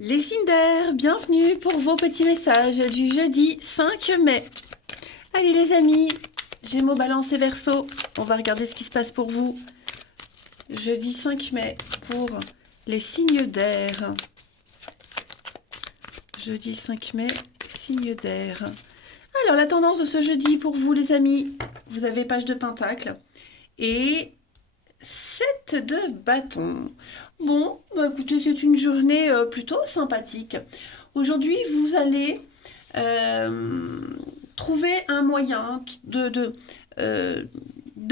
Les signes d'air, bienvenue pour vos petits messages du jeudi 5 mai. Allez les amis, Gémeaux, Balance et Verseau, on va regarder ce qui se passe pour vous. Jeudi 5 mai pour les signes d'air. Jeudi 5 mai, signes d'air. Alors la tendance de ce jeudi pour vous les amis, vous avez page de pentacle et 7 de bâton. Bon, bah écoutez, c'est une journée plutôt sympathique. Aujourd'hui, vous allez trouver un moyen de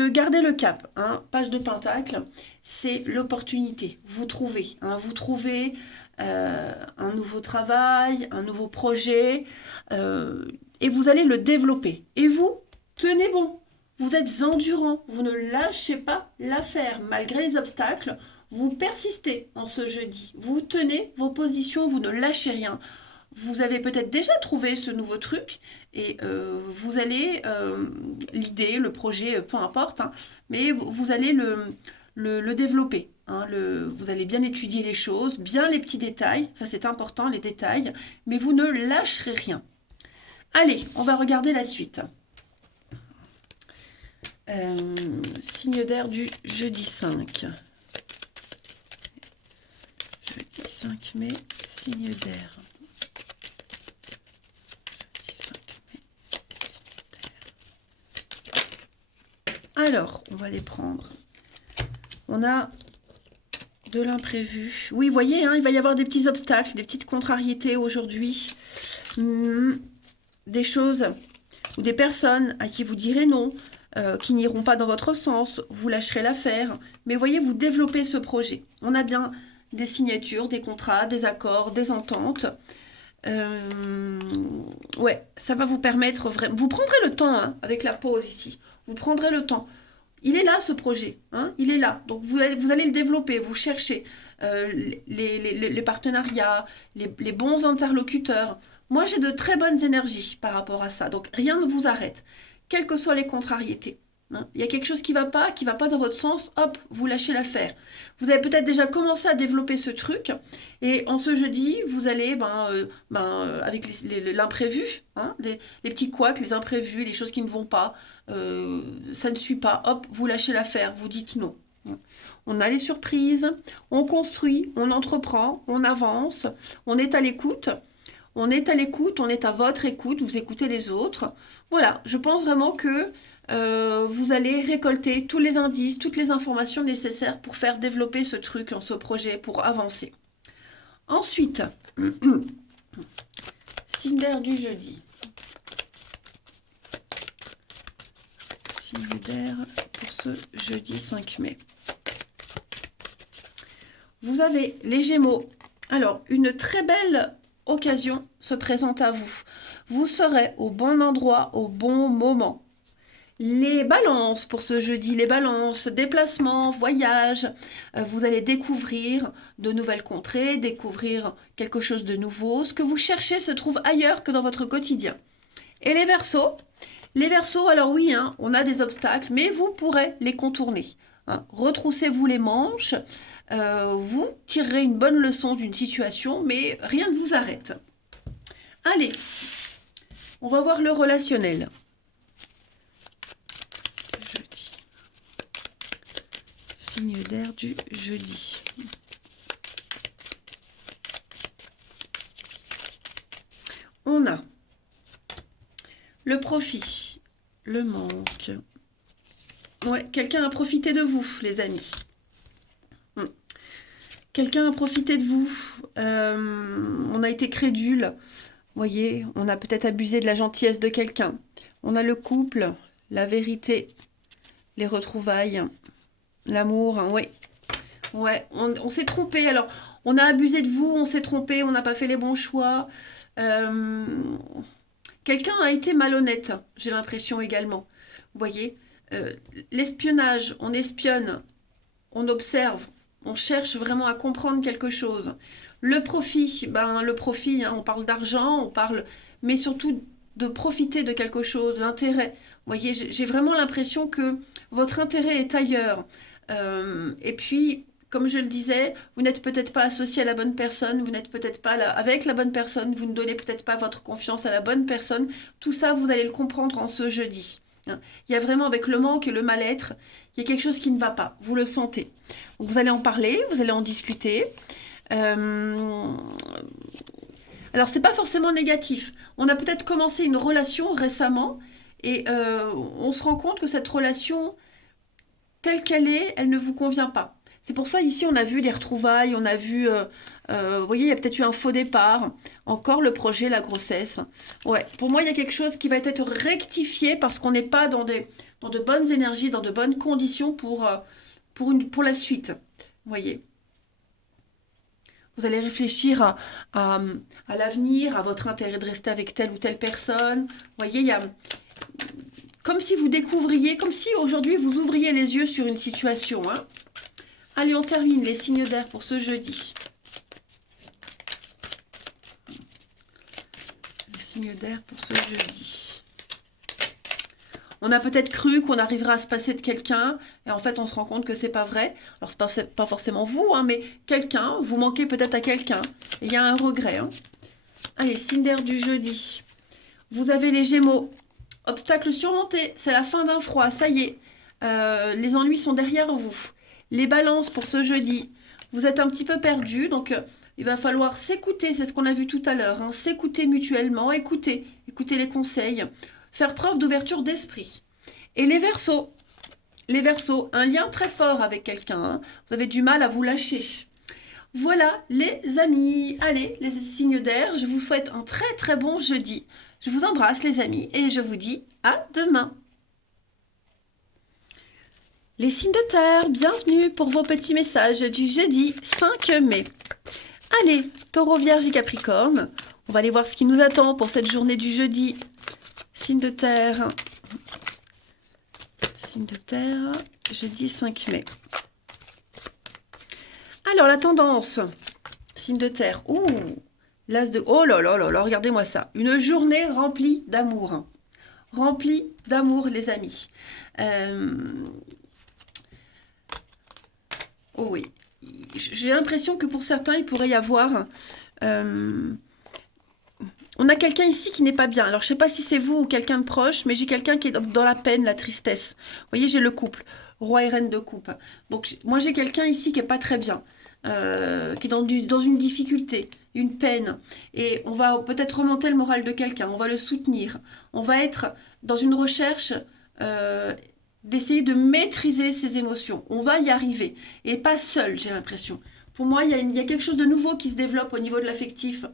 garder le cap. Hein. Page de pentacle, c'est l'opportunité. Vous trouvez. Hein, vous trouvez un nouveau travail, un nouveau projet, et vous allez le développer. Et vous, tenez bon. Vous êtes endurant, vous ne lâchez pas l'affaire malgré les obstacles, vous persistez en ce jeudi, vous tenez vos positions, vous ne lâchez rien. Vous avez peut-être déjà trouvé ce nouveau truc et vous allez, l'idée, le projet, peu importe, hein, mais vous allez le développer. Hein, vous allez bien étudier les choses, bien les petits détails, ça c'est important, les détails, mais vous ne lâcherez rien. Allez, on va regarder la suite. Signe d'air du jeudi 5. Jeudi 5 mai, signe d'air. Alors, on va les prendre. On a de l'imprévu. Oui, vous voyez, hein, il va y avoir des petits obstacles, des petites contrariétés aujourd'hui. Des choses ou des personnes à qui vous direz non. Qui n'iront pas dans votre sens, vous lâcherez l'affaire, mais voyez, vous développez ce projet. On a bien des signatures, des contrats, des accords, des ententes. Ouais, ça va vous permettre vraiment... Vous prendrez le temps, hein, avec la pause ici. Vous prendrez le temps. Il est là, ce projet. Hein, il est là. Donc, vous allez le développer. Vous cherchez les partenariats, les bons interlocuteurs. Moi, j'ai de très bonnes énergies par rapport à ça. Donc, rien ne vous arrête. Quelles que soient les contrariétés. Hein. Il y a quelque chose qui ne va pas dans votre sens, hop, vous lâchez l'affaire. Vous avez peut-être déjà commencé à développer ce truc, et en ce jeudi, vous allez, avec l'imprévu, hein, les petits couacs, les imprévus, les choses qui ne vont pas, ça ne suit pas, hop, vous lâchez l'affaire, vous dites non. On a les surprises, on construit, on entreprend, on avance, on est à l'écoute. On est à l'écoute, on est à votre écoute, vous écoutez les autres. Voilà, je pense vraiment que vous allez récolter tous les indices, toutes les informations nécessaires pour faire développer ce truc, ce projet, pour avancer. Ensuite, signe d'air du jeudi. Signe d'air pour ce jeudi 5 mai. Vous avez les Gémeaux. Alors, une très belle occasion se présente à vous. Vous serez au bon endroit au bon moment. Les balances pour ce jeudi, les balances, déplacements, voyages, vous allez découvrir de nouvelles contrées, découvrir quelque chose de nouveau. Ce que vous cherchez se trouve ailleurs que dans votre quotidien. Et les Verseaux, alors oui, hein, on a des obstacles, mais vous pourrez les contourner. Hein. Retroussez-vous les manches, vous tirerez une bonne leçon d'une situation, mais rien ne vous arrête. Allez, on va voir le relationnel. Jeudi. Signe d'air du jeudi. On a le profit, le manque. Ouais, quelqu'un a profité de vous, les amis. Quelqu'un a profité de vous. On a été crédule. Vous voyez, on a peut-être abusé de la gentillesse de quelqu'un. On a le couple, la vérité, les retrouvailles, l'amour. Hein, oui. Ouais, on s'est trompé. Alors, on a abusé de vous, on s'est trompé, on n'a pas fait les bons choix. Quelqu'un a été malhonnête, j'ai l'impression également. Vous voyez, l'espionnage, on espionne, on observe, on cherche vraiment à comprendre quelque chose. Le profit, hein, on parle d'argent, on parle, mais surtout de profiter de quelque chose, l'intérêt. Vous voyez, j'ai vraiment l'impression que votre intérêt est ailleurs. Et puis, comme je le disais, vous n'êtes peut-être pas associé à la bonne personne, vous n'êtes peut-être pas avec la bonne personne, vous ne donnez peut-être pas votre confiance à la bonne personne. Tout ça, vous allez le comprendre en ce jeudi. Hein. Il y a vraiment avec le manque et le mal-être, il y a quelque chose qui ne va pas. Vous le sentez. Donc, vous allez en parler, vous allez en discuter. Alors, c'est pas forcément négatif. On a peut-être commencé une relation récemment et on se rend compte que cette relation, telle qu'elle est, elle ne vous convient pas. C'est pour ça, ici, on a vu des retrouvailles, on a vu, vous voyez, il y a peut-être eu un faux départ, encore le projet, la grossesse. Ouais, pour moi, il y a quelque chose qui va être rectifié parce qu'on n'est pas dans de bonnes énergies, dans de bonnes conditions pour la suite. Vous voyez. Vous allez réfléchir à l'avenir, à votre intérêt de rester avec telle ou telle personne. Vous voyez, il y a comme si vous découvriez, comme si aujourd'hui vous ouvriez les yeux sur une situation. Hein. Allez, on termine les signes d'air pour ce jeudi. Les signes d'air pour ce jeudi. On a peut-être cru qu'on arriverait à se passer de quelqu'un, et en fait on se rend compte que c'est pas vrai. Alors c'est pas forcément vous, hein, mais quelqu'un, vous manquez peut-être à quelqu'un, et il y a un regret. Hein. Allez, signe d'air du jeudi. Vous avez les Gémeaux. Obstacle surmonté, c'est la fin d'un froid, ça y est. Les ennuis sont derrière vous. Les balances pour ce jeudi. Vous êtes un petit peu perdu, donc il va falloir s'écouter, c'est ce qu'on a vu tout à l'heure. Hein, s'écouter mutuellement, écouter les conseils. Faire preuve d'ouverture d'esprit. Et les Verseaux, un lien très fort avec quelqu'un. Hein. Vous avez du mal à vous lâcher. Voilà les amis. Allez, les signes d'air, je vous souhaite un très très bon jeudi. Je vous embrasse les amis et je vous dis à demain. Les signes de terre, bienvenue pour vos petits messages du jeudi 5 mai. Allez, Taureau, Vierge et Capricorne, on va aller voir ce qui nous attend pour cette journée du jeudi. Signe de terre. Signe de terre, jeudi 5 mai. Alors, la tendance. Signe de terre. Ouh, l'as de... Oh là là là là, regardez-moi ça. Une journée remplie d'amour. Remplie d'amour, les amis. Oh oui. J'ai l'impression que pour certains, il pourrait y avoir... On a quelqu'un ici qui n'est pas bien. Alors, je ne sais pas si c'est vous ou quelqu'un de proche, mais j'ai quelqu'un qui est dans la peine, la tristesse. Vous voyez, j'ai le couple, roi et reine de coupe. Donc, moi, j'ai quelqu'un ici qui n'est pas très bien, qui est dans une difficulté, une peine. Et on va peut-être remonter le moral de quelqu'un, on va le soutenir. On va être dans une recherche d'essayer de maîtriser ses émotions. On va y arriver. Et pas seul, j'ai l'impression. Pour moi, il y a quelque chose de nouveau qui se développe au niveau de l'affectif,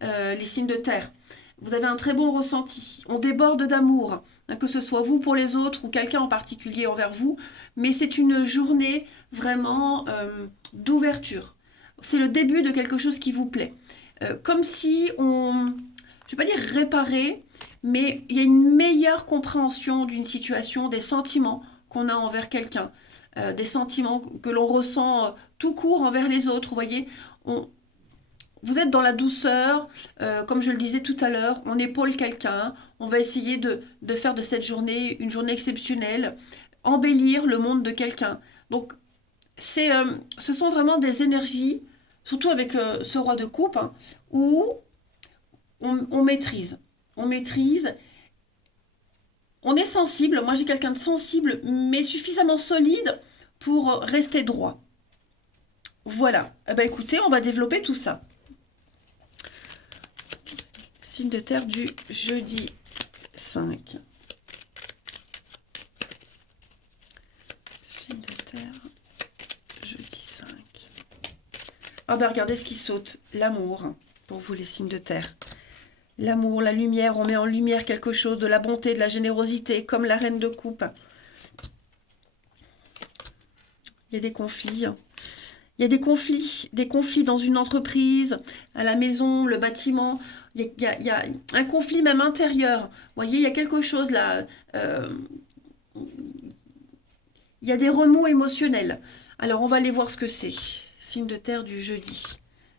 les signes de terre. Vous avez un très bon ressenti. On déborde d'amour, hein, que ce soit vous pour les autres ou quelqu'un en particulier envers vous. Mais c'est une journée vraiment d'ouverture. C'est le début de quelque chose qui vous plaît. Comme si on... Je ne vais pas dire réparer, mais il y a une meilleure compréhension d'une situation, des sentiments qu'on a envers quelqu'un. Des sentiments que l'on ressent tout court envers les autres, vous voyez. Vous êtes dans la douceur, comme je le disais tout à l'heure, on épaule quelqu'un, on va essayer de faire de cette journée une journée exceptionnelle, embellir le monde de quelqu'un. Donc, ce sont vraiment des énergies, surtout avec ce roi de coupe, hein, où on maîtrise. On maîtrise. On est sensible, moi j'ai quelqu'un de sensible, mais suffisamment solide pour rester droit. Voilà. Eh ben, écoutez, on va développer tout ça. Signe de terre du jeudi 5. Signe de terre, jeudi 5. Ah ben regardez ce qui saute. L'amour, pour vous les signes de terre. L'amour, la lumière, on met en lumière quelque chose, de la bonté, de la générosité, comme la reine de coupe. Il y a des conflits. Il y a des conflits dans une entreprise, à la maison, le bâtiment. Il y a un conflit même intérieur. Vous voyez, il y a quelque chose là. Il y a des remous émotionnels. Alors, on va aller voir ce que c'est. Signe de terre du jeudi.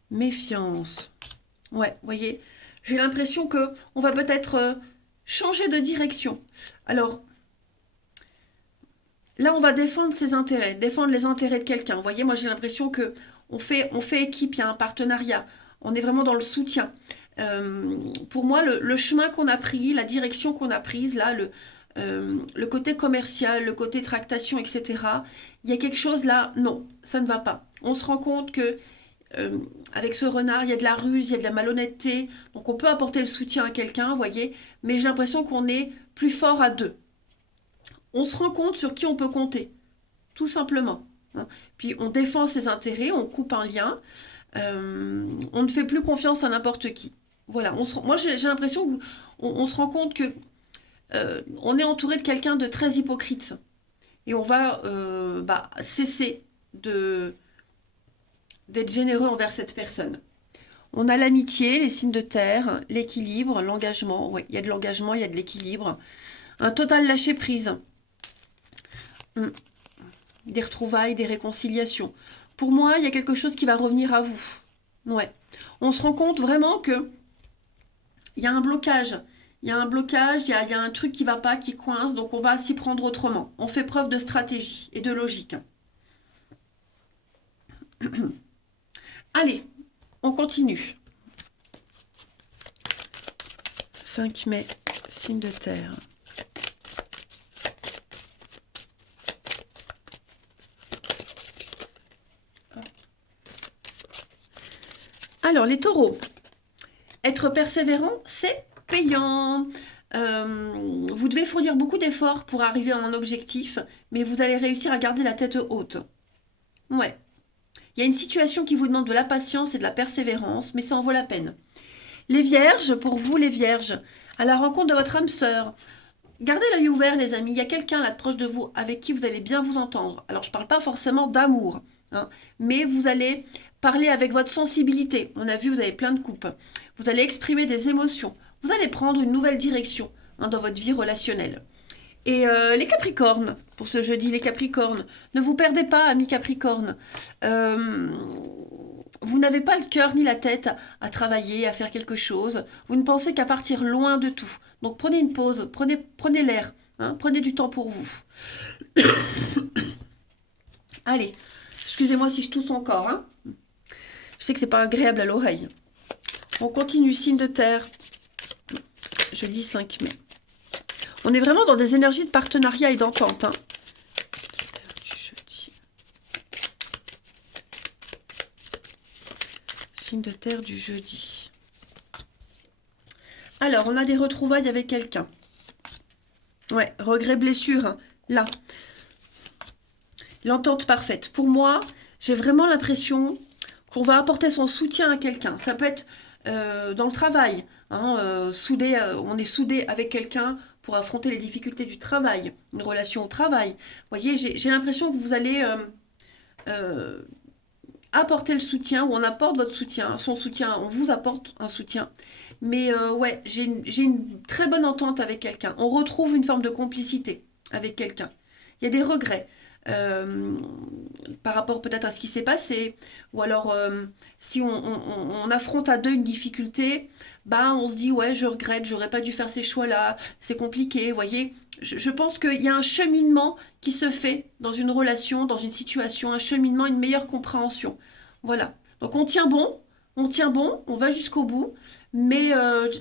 Méfiance. Ouais, vous voyez, j'ai l'impression que on va peut-être changer de direction. Alors, là, on va défendre ses intérêts, défendre les intérêts de quelqu'un. Vous voyez, moi, j'ai l'impression que on fait équipe, il y a un partenariat. On est vraiment dans le soutien. Pour moi, le chemin qu'on a pris, la direction qu'on a prise, là, le côté commercial, le côté tractation, etc., il y a quelque chose là, non, ça ne va pas. On se rend compte que avec ce renard, il y a de la ruse, il y a de la malhonnêteté, donc on peut apporter le soutien à quelqu'un, vous voyez, mais j'ai l'impression qu'on est plus fort à deux. On se rend compte sur qui on peut compter, tout simplement, hein. Puis on défend ses intérêts, on coupe un lien, on ne fait plus confiance à n'importe qui. Voilà, moi j'ai l'impression qu'on se rend compte que on est entouré de quelqu'un de très hypocrite. Et on va cesser d'être généreux envers cette personne. On a l'amitié, les signes de terre, l'équilibre, l'engagement. Oui, il y a de l'engagement, il y a de l'équilibre. Un total lâcher-prise. Des retrouvailles, des réconciliations. Pour moi, il y a quelque chose qui va revenir à vous. Ouais. On se rend compte vraiment que il y a un blocage. Il y a un blocage, il y a un truc qui va pas, qui coince, donc on va s'y prendre autrement. On fait preuve de stratégie et de logique. Allez, on continue. 5 mai, signe de terre. Alors, les taureaux. Être persévérant, c'est payant. Vous devez fournir beaucoup d'efforts pour arriver à un objectif, mais vous allez réussir à garder la tête haute. Ouais. Il y a une situation qui vous demande de la patience et de la persévérance, mais ça en vaut la peine. Les vierges, pour vous les vierges, à la rencontre de votre âme sœur, gardez l'œil ouvert les amis, il y a quelqu'un là de proche de vous avec qui vous allez bien vous entendre. Alors je ne parle pas forcément d'amour, hein, mais vous allez parler avec votre sensibilité. On a vu, vous avez plein de coupes. Vous allez exprimer des émotions. Vous allez prendre une nouvelle direction, hein, dans votre vie relationnelle. Et les Capricornes, pour ce jeudi, les Capricornes, ne vous perdez pas, amis Capricornes. Vous n'avez pas le cœur ni la tête à travailler, à faire quelque chose. Vous ne pensez qu'à partir loin de tout. Donc prenez une pause, prenez l'air, hein, prenez du temps pour vous. Allez, excusez-moi si je tousse encore, hein. Je sais que c'est pas agréable à l'oreille. On continue, signe de terre. Jeudi 5 mai. On est vraiment dans des énergies de partenariat et d'entente, hein. Signe de terre du jeudi. Alors, on a des retrouvailles avec quelqu'un. Ouais, regret, blessure, hein, là. L'entente parfaite. Pour moi, j'ai vraiment l'impression qu'on va apporter son soutien à quelqu'un. Ça peut être dans le travail, hein, on est soudé avec quelqu'un pour affronter les difficultés du travail, une relation au travail. Vous voyez, j'ai l'impression que vous allez apporter le soutien, ou on apporte votre soutien, son soutien, on vous apporte un soutien. Mais ouais, j'ai une très bonne entente avec quelqu'un. On retrouve une forme de complicité avec quelqu'un. Il y a des regrets. Par rapport peut-être à ce qui s'est passé, ou alors si on affronte à deux une difficulté, bah on se dit ouais je regrette, j'aurais pas dû faire ces choix-là, c'est compliqué, vous voyez. Je pense qu'il y a un cheminement qui se fait dans une relation, dans une situation, un cheminement, une meilleure compréhension. Voilà. Donc on tient bon, on va jusqu'au bout, mais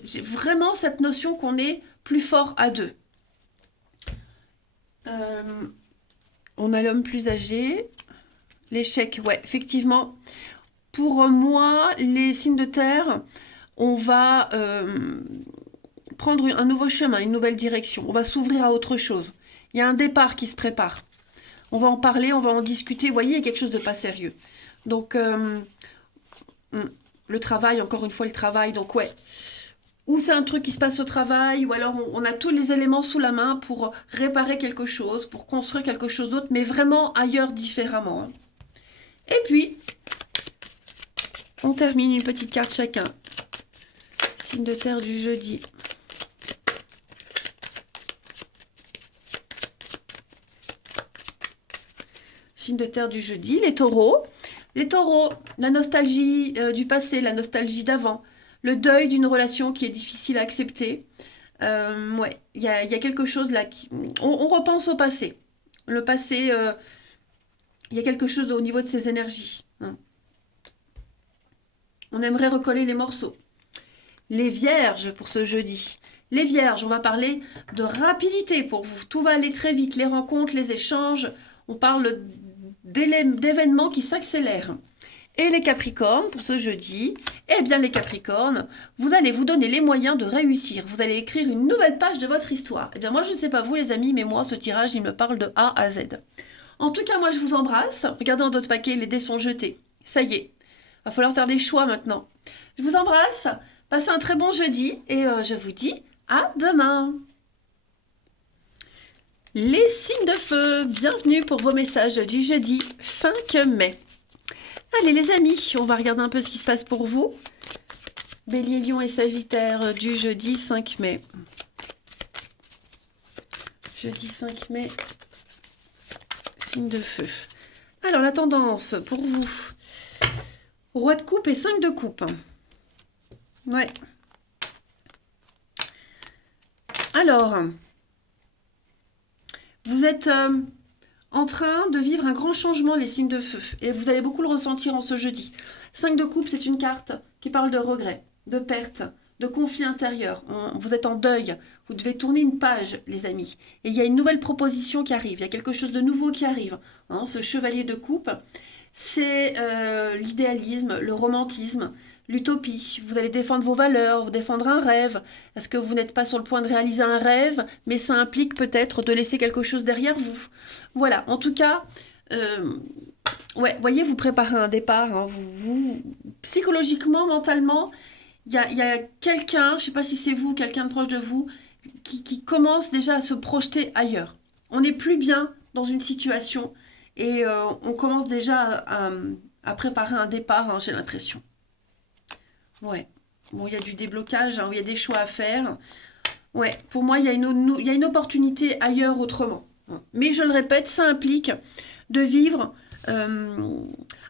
j'ai vraiment cette notion qu'on est plus fort à deux. On a l'homme plus âgé. L'échec, ouais, effectivement. Pour moi, les signes de terre, on va prendre un nouveau chemin, une nouvelle direction. On va s'ouvrir à autre chose. Il y a un départ qui se prépare. On va en parler, on va en discuter. Vous voyez, il y a quelque chose de pas sérieux. Donc, le travail, encore une fois, le travail. Donc, ouais. Ou c'est un truc qui se passe au travail, ou alors on a tous les éléments sous la main pour réparer quelque chose, pour construire quelque chose d'autre, mais vraiment ailleurs, différemment. Et puis, on termine une petite carte chacun. Signe de terre du jeudi. Signe de terre du jeudi, les taureaux. Les taureaux, la nostalgie du passé, la nostalgie d'avant. Le deuil d'une relation qui est difficile à accepter. Ouais, il y a quelque chose là qui... On repense au passé. Le passé, il y a quelque chose au niveau de ses énergies. Hein. On aimerait recoller les morceaux. Les vierges pour ce jeudi. Les vierges, on va parler de rapidité pour vous. Tout va aller très vite. Les rencontres, les échanges. On parle d'événements qui s'accélèrent. Et les capricornes, pour ce jeudi, eh bien les capricornes, vous allez vous donner les moyens de réussir. Vous allez écrire une nouvelle page de votre histoire. Eh bien moi, je ne sais pas vous les amis, mais moi, ce tirage, il me parle de A à Z. En tout cas, moi, je vous embrasse. Regardez dans d'autres paquets, les dés sont jetés. Ça y est, va falloir faire des choix maintenant. Je vous embrasse, passez un très bon jeudi et je vous dis à demain. Les signes de feu, bienvenue pour vos messages du jeudi 5 mai. Allez les amis, on va regarder un peu ce qui se passe pour vous. Bélier, Lion et Sagittaire du jeudi 5 mai. Jeudi 5 mai, signe de feu. Alors la tendance pour vous. Roi de coupe et 5 de coupe. Ouais. Alors, vous êtes en train de vivre un grand changement, les signes de feu. Et vous allez beaucoup le ressentir en ce jeudi. 5 de coupe, c'est une carte qui parle de regret, de perte, de conflit intérieur. Vous êtes en deuil. Vous devez tourner une page, les amis. Et il y a une nouvelle proposition qui arrive. Il y a quelque chose de nouveau qui arrive. Hein, ce chevalier de coupe, c'est l'idéalisme, le romantisme, l'utopie. Vous allez défendre vos valeurs, vous défendre un rêve. Est-ce que vous n'êtes pas sur le point de réaliser un rêve, mais ça implique peut-être de laisser quelque chose derrière vous. Voilà, en tout cas, ouais, voyez, vous préparez un départ. Hein, psychologiquement, mentalement, il y a quelqu'un, je ne sais pas si c'est vous, quelqu'un de proche de vous, qui commence déjà à se projeter ailleurs. On n'est plus bien dans une situation et on commence déjà à préparer un départ, hein, j'ai l'impression. Ouais. Bon, il y a du déblocage, hein, il y a des choix à faire. Ouais, pour moi, il y a une opportunité ailleurs autrement. Mais je le répète, ça implique de vivre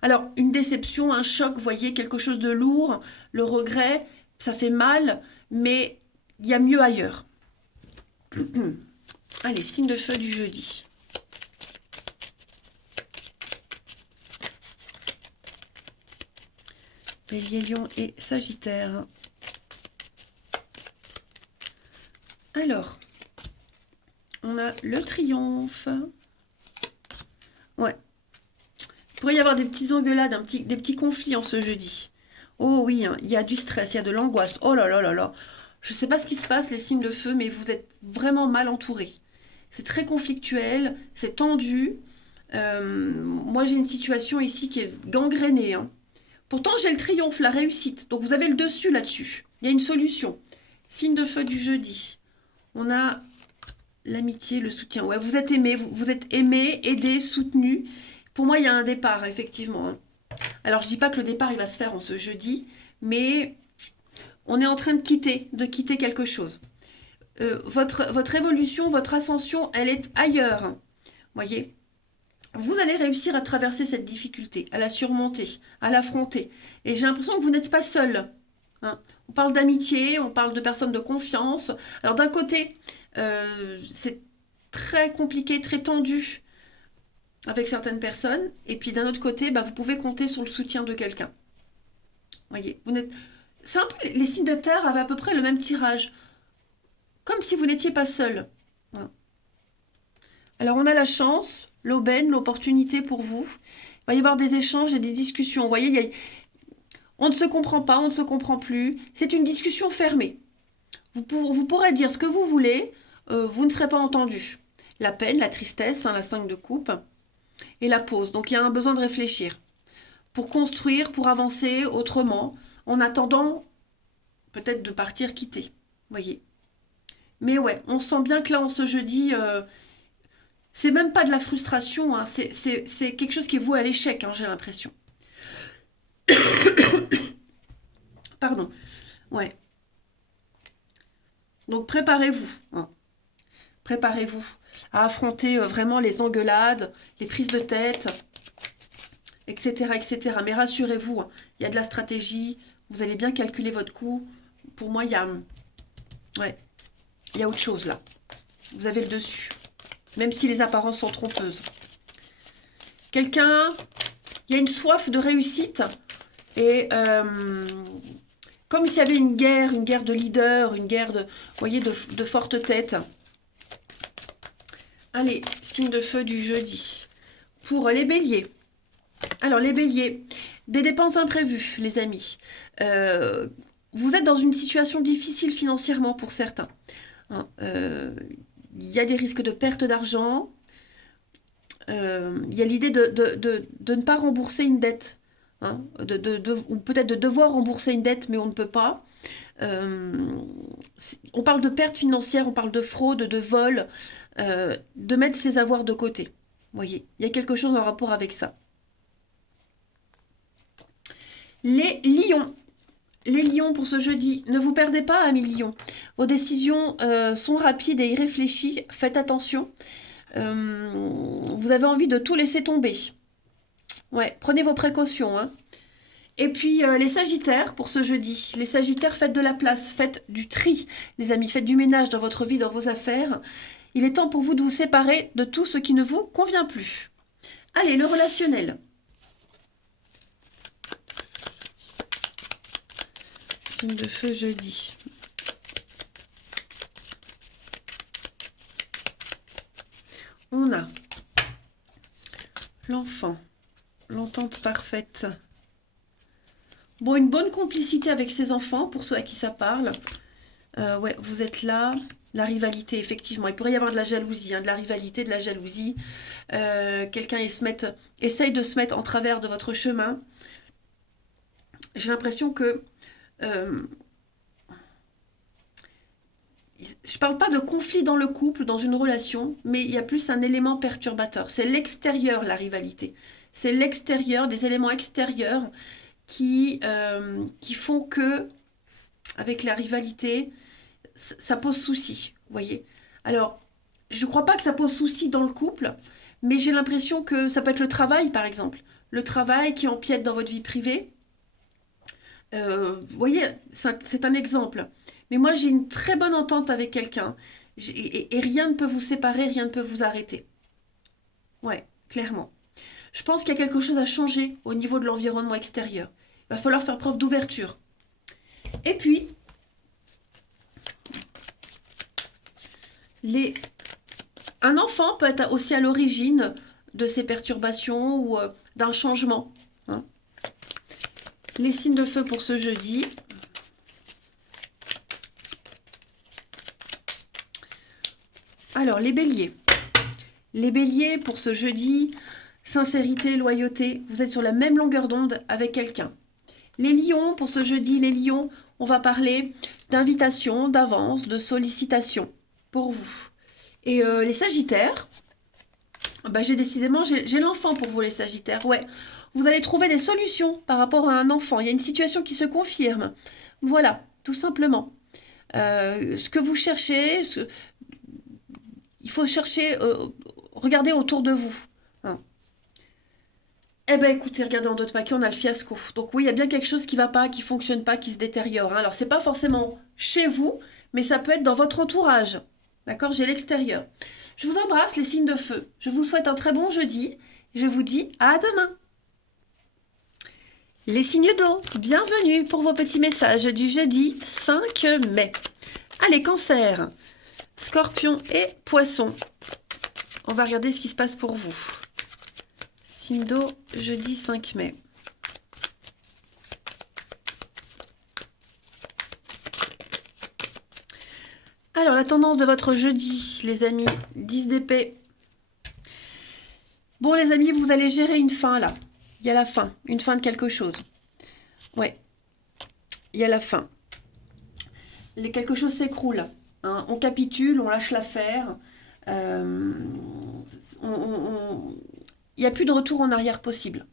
alors une déception, un choc, vous voyez, quelque chose de lourd, le regret, ça fait mal, mais il y a mieux ailleurs. Allez, signe de feu du jeudi. Bélier, Lion et Sagittaire. Alors, on a le triomphe. Ouais. Il pourrait y avoir des petites engueulades, des petits conflits en ce jeudi. Oh oui, hein, il y a du stress, il y a de l'angoisse. Oh là là là là. Je ne sais pas ce qui se passe, les signes de feu, mais vous êtes vraiment mal entourés. C'est très conflictuel, c'est tendu. Moi, j'ai une situation ici qui est gangrénée. Hein. Pourtant, j'ai le triomphe, la réussite. Donc, vous avez le dessus là-dessus. Il y a une solution. Signe de feu du jeudi. On a l'amitié, le soutien. Ouais, vous êtes aimé, vous êtes aimé, aidé, soutenu. Pour moi, il y a un départ, effectivement. Hein. Alors, je ne dis pas que le départ, il va se faire en ce jeudi, mais on est en train de quitter quelque chose. Votre évolution, votre ascension, elle est ailleurs. Voyez, vous allez réussir à traverser cette difficulté, à la surmonter, à l'affronter. Et j'ai l'impression que vous n'êtes pas seul. Hein. On parle d'amitié, on parle de personnes de confiance. Alors d'un côté, c'est très compliqué, très tendu avec certaines personnes. Et puis d'un autre côté, bah, vous pouvez compter sur le soutien de quelqu'un. Voyez, c'est un peu, les signes de terre avaient à peu près le même tirage. Comme si vous n'étiez pas seul. Voilà. Alors on a la chance, l'aubaine, l'opportunité pour vous. Il va y avoir des échanges et des discussions. Vous voyez, on ne se comprend pas, on ne se comprend plus. C'est une discussion fermée. Vous pourrez dire ce que vous voulez, vous ne serez pas entendu. La peine, la tristesse, hein, la 5 de coupe, et la pause. Donc il y a un besoin de réfléchir. Pour construire, pour avancer autrement, en attendant peut-être de partir quitter. Voyez. Mais ouais, on sent bien que là, en ce jeudi, c'est même pas de la frustration, hein, c'est quelque chose qui est voué à l'échec, hein, j'ai l'impression. Pardon. Ouais. Donc préparez-vous. Hein. Préparez-vous à affronter vraiment les engueulades, les prises de tête, etc. etc. Mais rassurez-vous, hein, il y a de la stratégie, vous allez bien calculer votre coup. Pour moi, il y a autre chose là. Vous avez le dessus. même si les apparences sont trompeuses. Quelqu'un, il y a une soif de réussite, et comme s'il y avait une guerre de leader, une guerre vous voyez, de forte tête. Allez, signe de feu du jeudi. Pour les béliers. Alors, les béliers, des dépenses imprévues, les amis. Vous êtes dans une situation difficile financièrement pour certains. Hein, il y a des risques de perte d'argent. Il y a l'idée de ne pas rembourser une dette. Hein, ou peut-être de devoir rembourser une dette, mais on ne peut pas. On parle de perte financière, on parle de fraude, de vol, de mettre ses avoirs de côté. Vous voyez, il y a quelque chose en rapport avec ça. Les lions. Les lions pour ce jeudi, ne vous perdez pas, amis lions. Vos décisions sont rapides et irréfléchies. Faites attention. Vous avez envie de tout laisser tomber. Ouais, prenez vos précautions. Hein. Et puis les sagittaires pour ce jeudi. Les sagittaires, faites de la place, faites du tri, les amis. Faites du ménage dans votre vie, dans vos affaires. Il est temps pour vous de vous séparer de tout ce qui ne vous convient plus. Allez, le relationnel. Signe de feu jeudi. On a l'enfant, l'entente parfaite. Bon, une bonne complicité avec ses enfants, pour ceux à qui ça parle. Ouais, vous êtes là. La rivalité, effectivement. Il pourrait y avoir de la jalousie, hein, de la rivalité, de la jalousie. Quelqu'un essaye de se mettre en travers de votre chemin. J'ai l'impression que... je parle pas de conflit dans le couple, dans une relation, mais il y a plus un élément perturbateur. C'est l'extérieur, la rivalité. C'est l'extérieur, des éléments extérieurs qui font que, avec la rivalité, ça pose souci, vous voyez. Alors, je ne crois pas que ça pose souci dans le couple, mais j'ai l'impression que ça peut être le travail, par exemple. Le travail qui empiète dans votre vie privée. Vous voyez, c'est un exemple. Mais moi, j'ai une très bonne entente avec quelqu'un. Et rien ne peut vous séparer, rien ne peut vous arrêter. Ouais, clairement. Je pense qu'il y a quelque chose à changer au niveau de l'environnement extérieur. Il va falloir faire preuve d'ouverture. Et puis, un enfant peut être aussi à l'origine de ces perturbations ou d'un changement. Hein. Les signes de feu pour ce jeudi. Alors, les béliers. Les béliers, pour ce jeudi, sincérité, loyauté, vous êtes sur la même longueur d'onde avec quelqu'un. Les lions, pour ce jeudi, les lions, on va parler d'invitation, d'avance, de sollicitation pour vous. Et les sagittaires, bah, j'ai l'enfant pour vous, les sagittaires, ouais. Vous allez trouver des solutions par rapport à un enfant. Il y a une situation qui se confirme. Voilà, tout simplement. Ce que vous cherchez, il faut chercher, regardez autour de vous. Hein. Eh bien, écoutez, regardez en d'autres paquets, on a le fiasco. Donc oui, il y a bien quelque chose qui ne va pas, qui ne fonctionne pas, qui se détériore. Hein. Alors, ce n'est pas forcément chez vous, mais ça peut être dans votre entourage. D'accord? J'ai l'extérieur. Je vous embrasse, les signes de feu. Je vous souhaite un très bon jeudi. Je vous dis à demain. Les signes d'eau, bienvenue pour vos petits messages du jeudi 5 mai. Allez, cancer, scorpion et poisson. On va regarder ce qui se passe pour vous. Signe d'eau, jeudi 5 mai. Alors, la tendance de votre jeudi, les amis, 10 d'épée. Bon, les amis, vous allez gérer une fin, là. Il y a la fin, une fin de quelque chose. Ouais, il y a la fin. Quelque chose s'écroule. Hein. On capitule, on lâche l'affaire. Il n'y a plus de retour en arrière possible.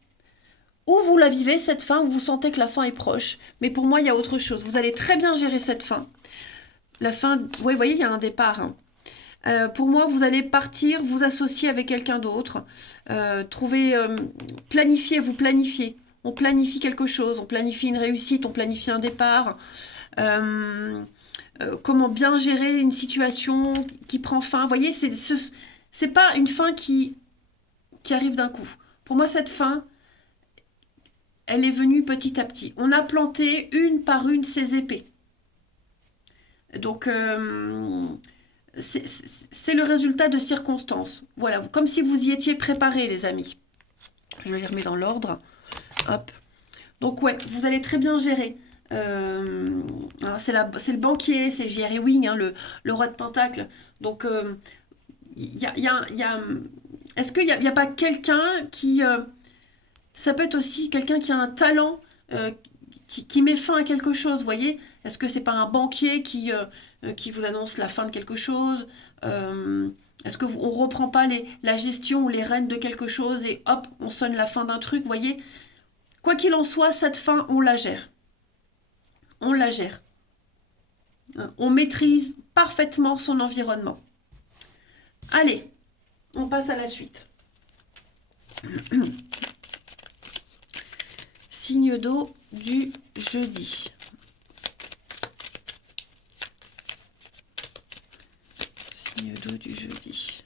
Ou vous la vivez, cette fin, ou vous sentez que la fin est proche. Mais pour moi, il y a autre chose. Vous allez très bien gérer cette fin. La fin, vous voyez, il y a un départ. Hein. Pour moi, vous allez partir, vous associer avec quelqu'un d'autre, planifier, vous planifier. On planifie quelque chose, on planifie une réussite, on planifie un départ. Comment bien gérer une situation qui prend fin. Vous voyez, c'est pas une fin qui arrive d'un coup. Pour moi, cette fin, elle est venue petit à petit. On a planté une par une ces épées. Donc, c'est le résultat de circonstances. Voilà, comme si vous y étiez préparés, les amis. Je les remets dans l'ordre. Hop. Donc, ouais, vous allez très bien gérer. C'est le banquier, c'est J.R. Ewing, hein, le roi de Pentacle. Donc, est-ce qu'il n'y a pas quelqu'un qui... ça peut être aussi quelqu'un qui a un talent, qui met fin à quelque chose, vous voyez? Est-ce que c'est pas un banquier qui vous annonce la fin de quelque chose? Est-ce que on reprend pas la gestion ou les rênes de quelque chose et hop, on sonne la fin d'un truc, vous voyez? Quoi qu'il en soit, cette fin, on la gère. On la gère. On maîtrise parfaitement son environnement. Allez, on passe à la suite. Signe d'eau du jeudi. Signe d'eau du jeudi.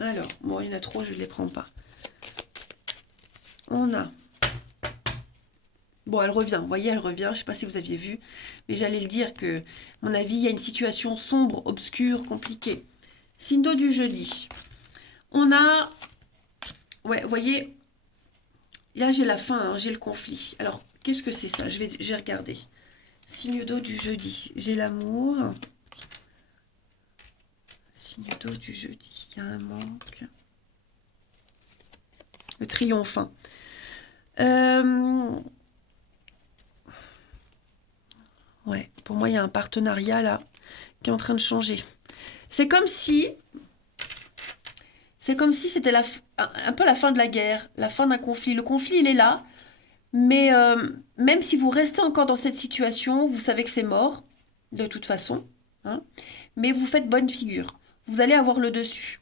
Alors, bon, il y en a trop, je ne les prends pas. On a... Bon, elle revient, vous voyez, elle revient. Je ne sais pas si vous aviez vu, mais j'allais le dire que, à mon avis, il y a une situation sombre, obscure, compliquée. Signe d'eau du jeudi. On a... Ouais, vous voyez, là j'ai la fin, hein, j'ai le conflit. Alors, qu'est-ce que c'est ça? J'ai regardé. Signe d'eau du jeudi. J'ai l'amour. Signe d'eau du jeudi. Il y a un manque. Le triomphe. Ouais, pour moi, il y a un partenariat là qui est en train de changer. C'est comme si c'était un peu la fin de la guerre, la fin d'un conflit. Le conflit, il est là, mais même si vous restez encore dans cette situation, vous savez que c'est mort, de toute façon, hein, mais vous faites bonne figure. Vous allez avoir le dessus.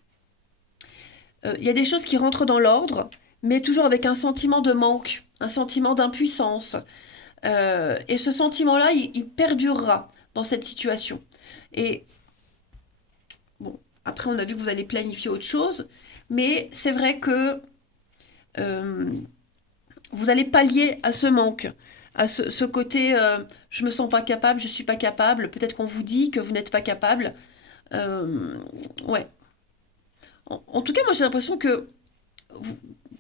Il y a des choses qui rentrent dans l'ordre, mais toujours avec un sentiment de manque, un sentiment d'impuissance. Et ce sentiment-là, il perdurera dans cette situation. Et bon, après, on a vu que vous allez planifier autre chose, mais c'est vrai que vous allez pallier à ce manque, à ce côté je me sens pas capable, je suis pas capable, peut-être qu'on vous dit que vous n'êtes pas capable. Ouais. En tout cas, moi j'ai l'impression que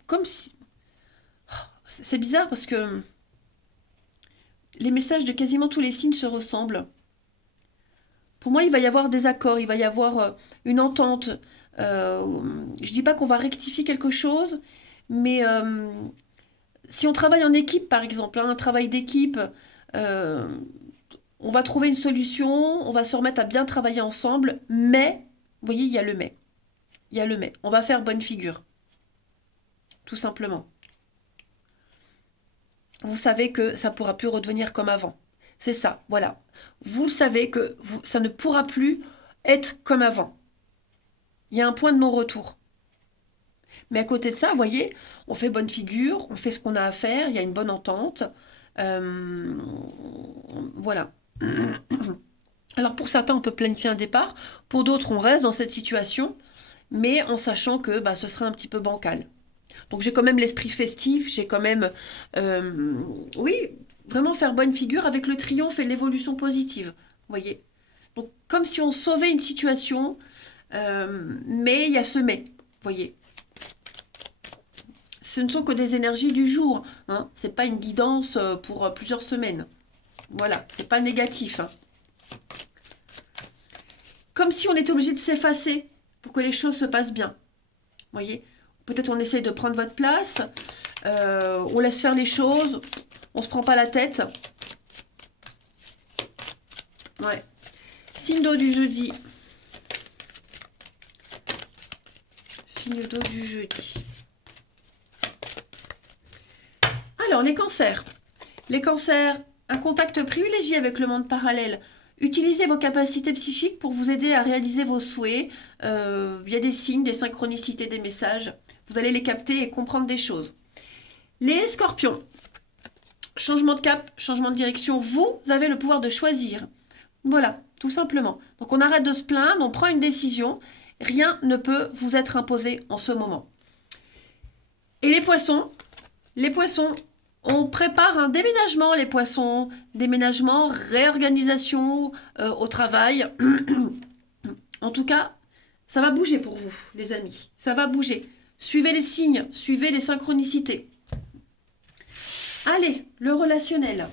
comme si... C'est bizarre parce que les messages de quasiment tous les signes se ressemblent. Pour moi, il va y avoir des accords, il va y avoir une entente. Je dis pas qu'on va rectifier quelque chose, mais si on travaille en équipe, par exemple, hein, un travail d'équipe, on va trouver une solution, on va se remettre à bien travailler ensemble, mais, vous voyez, il y a le mais. Il y a le mais. On va faire bonne figure. Tout simplement. Vous savez que ça ne pourra plus redevenir comme avant. C'est ça, voilà. Vous savez que ça ne pourra plus être comme avant. Il y a un point de non-retour. Mais à côté de ça, vous voyez, on fait bonne figure, on fait ce qu'on a à faire, il y a une bonne entente. Voilà. Alors pour certains, on peut planifier un départ. Pour d'autres, on reste dans cette situation, mais en sachant que ce sera un petit peu bancal. Donc j'ai quand même l'esprit festif, j'ai quand même... oui, vraiment faire bonne figure avec le triomphe et l'évolution positive. Vous voyez? Donc comme si on sauvait une situation, mais il y a ce mais. Vous voyez? Ce ne sont que des énergies du jour. Hein. C'est pas une guidance pour plusieurs semaines. Voilà, c'est pas négatif. Hein. Comme si on était obligé de s'effacer pour que les choses se passent bien. Vous voyez? Peut-être on essaye de prendre votre place, on laisse faire les choses, on se prend pas la tête. Ouais. Signe d'eau du jeudi. Signe d'eau du jeudi. Alors, les cancers. Les cancers, un contact privilégié avec le monde parallèle. Utilisez vos capacités psychiques pour vous aider à réaliser vos souhaits. Il y a des signes, des synchronicités, des messages. Vous allez les capter et comprendre des choses. Les scorpions. Changement de cap, changement de direction. Vous avez le pouvoir de choisir. Voilà. tout simplement. Donc on arrête de se plaindre, on prend une décision, rien ne peut vous être imposé en ce moment. Et les poissons, on prépare un déménagement, les poissons, déménagement, réorganisation au travail. En tout cas, ça va bouger pour vous, les amis, ça va bouger. Suivez les signes, suivez les synchronicités. Allez, le relationnel.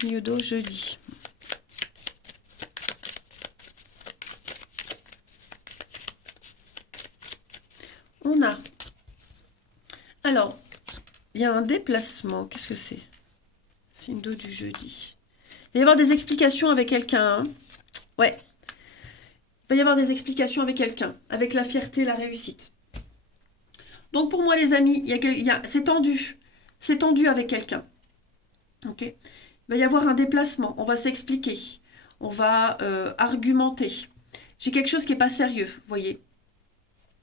Signe d'eau jeudi. On a... Alors, il y a un déplacement. Qu'est-ce que c'est? Signe d'eau du jeudi. Il va y avoir des explications avec quelqu'un. Hein. Ouais. Il va y avoir des explications avec quelqu'un. Avec la fierté, la réussite. Donc pour moi, les amis, c'est tendu. C'est tendu avec quelqu'un. Ok. Il va y avoir un déplacement. On va s'expliquer. On va argumenter. J'ai quelque chose qui n'est pas sérieux, vous voyez.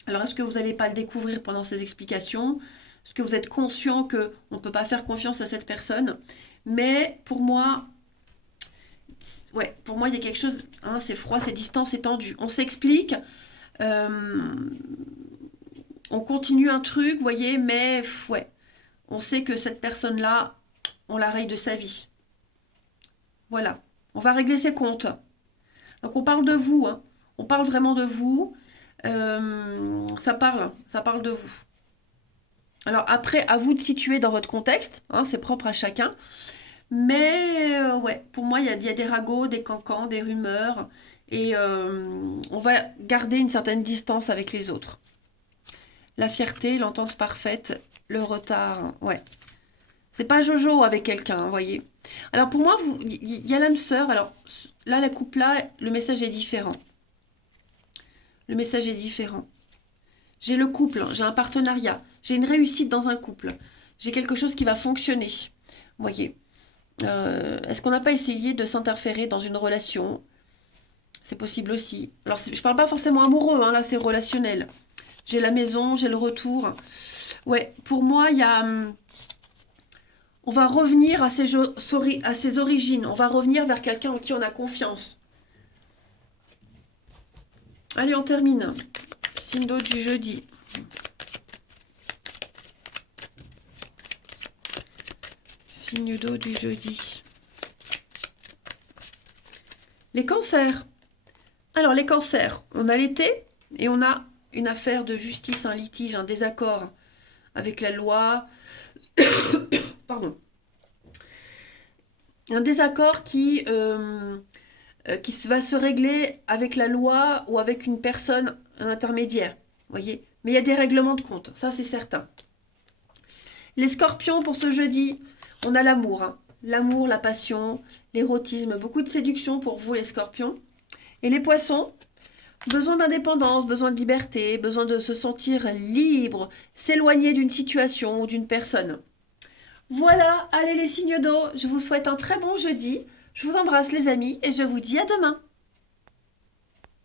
Alors, est-ce que vous n'allez pas le découvrir pendant ces explications? Est-ce que vous êtes conscient qu'on ne peut pas faire confiance à cette personne? Mais pour moi, ouais, pour moi, il y a quelque chose, hein, c'est froid, c'est distant, c'est tendu. On s'explique, on continue un truc, vous voyez, mais ouais, on sait que cette personne-là, on la raye de sa vie. Voilà, on va régler ses comptes. Donc, on parle de vous, hein. On parle vraiment de vous. Ça parle de vous. Alors après, à vous de situer dans votre contexte, hein, c'est propre à chacun. Mais ouais, pour moi, il y a des ragots, des cancans, des rumeurs. Et on va garder une certaine distance avec les autres. La fierté, l'entente parfaite, le retard, ouais. C'est pas Jojo avec quelqu'un, vous voyez. Alors pour moi, il y a l'âme sœur. Alors là, la couple là, le message est différent. Le message est différent. J'ai le couple, j'ai un partenariat, j'ai une réussite dans un couple. J'ai quelque chose qui va fonctionner. Vous voyez. Est-ce qu'on n'a pas essayé de s'interférer dans une relation? C'est possible aussi. Alors, je parle pas forcément amoureux, hein, là, c'est relationnel. J'ai la maison, j'ai le retour. Ouais, pour moi, il y a... on va revenir à ses origines. On va revenir vers quelqu'un en qui on a confiance. Allez, on termine. Signe d'eau du jeudi. Signe d'eau du jeudi. Les cancers. Alors, les cancers, on a l'été et on a une affaire de justice, un litige, un désaccord avec la loi. Pardon. Un désaccord qui va se régler avec la loi ou avec une personne, un intermédiaire. Voyez. Mais il y a des règlements de compte, ça c'est certain. Les scorpions pour ce jeudi, on a l'amour. Hein. L'amour, la passion, l'érotisme, beaucoup de séduction pour vous les scorpions. Et les poissons, besoin d'indépendance, besoin de liberté, besoin de se sentir libre, s'éloigner d'une situation ou d'une personne. Voilà, allez les signes d'eau, je vous souhaite un très bon jeudi. Je vous embrasse les amis et je vous dis à demain.